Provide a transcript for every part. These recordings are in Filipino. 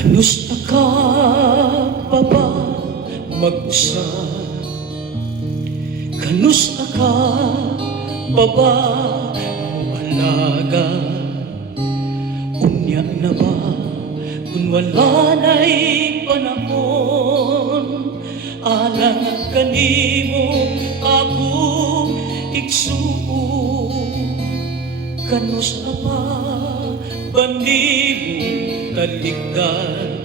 Kanusta ka pa ba mag-usap? Kanusta ka pa ba alaga? Unya na ba kung wala na'y panahon? Alang kanimo ako igsuon. Kanusta pa ba nimo talikdan?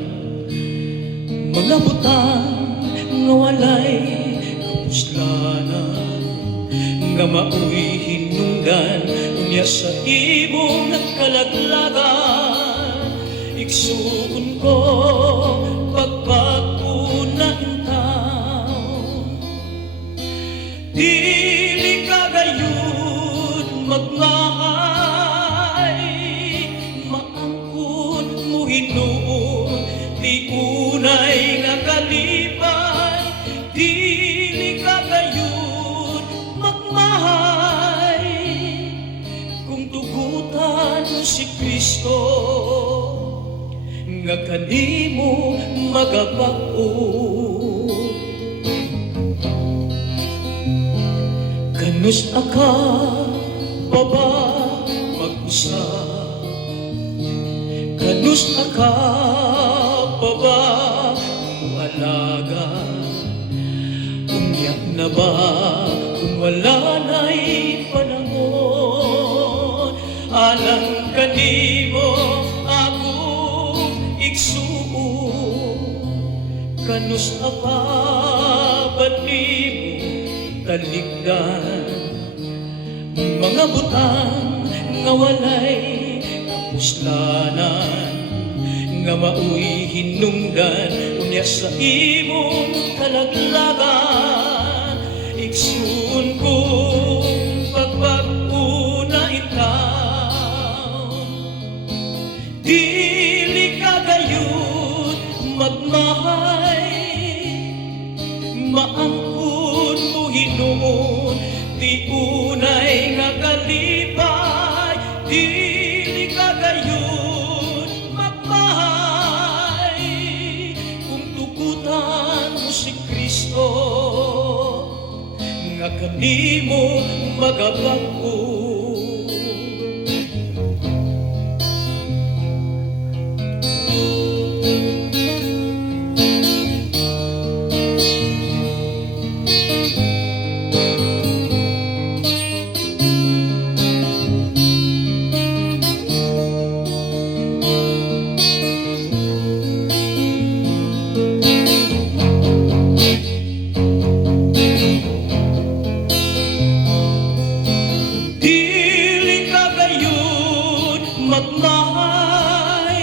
Mga butang nga walay kapuslanan, nga mao'y hinungdan unya sa imong kalaglagan. Igsuon ko pagpaguna intaw, dili ka gayud magmahay, maangkon mo hinuon di unay nga kalipay. Dili ka gayud magmahay kung tugutan mo si Kristo, nga kanimo magabag-o. Kanusta ka pa ba mag-usap? Kanusta ka pa ba alaga? Unya na ba kung wala na'y panahon? Alang kanimo ako igsuon. Kanusta pa ba nimo talikdan? Mga butang nga walay kapuslanan, nga mao'y hinungdan unya sa imong kalaglagan. Igsuon ko pagpaguna intaw, dili ka gayud magmahay, maangkon mo hinuon di unay nga kalipay. Dili ka gayud magmahay kung tugutan mo si Kristo, nga kanimo magabag-o. Magmahay,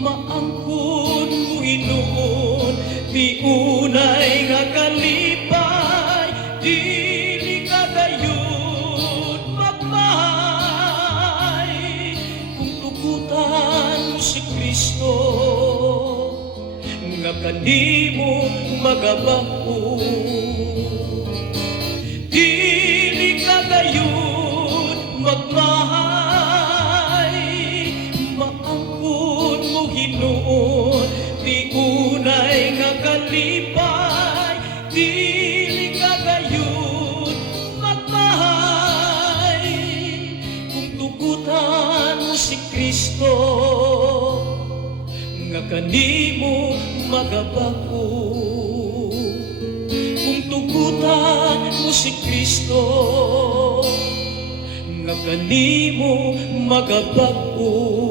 maangkon mo hinuon di unay nga kalipay. Dili ka gayud magmahay kung tugutan mo si Kristo, nga kanimo magabag-o. Dili ka gayud magmahay, maangkon mo hinuon di unay nga kalipay. Dili ka gayud magmahay kung tugutan mo si Kristo, nga kanimo magabag-o. Kung tugutan mo si Kristo, nga kanimo magabag-o.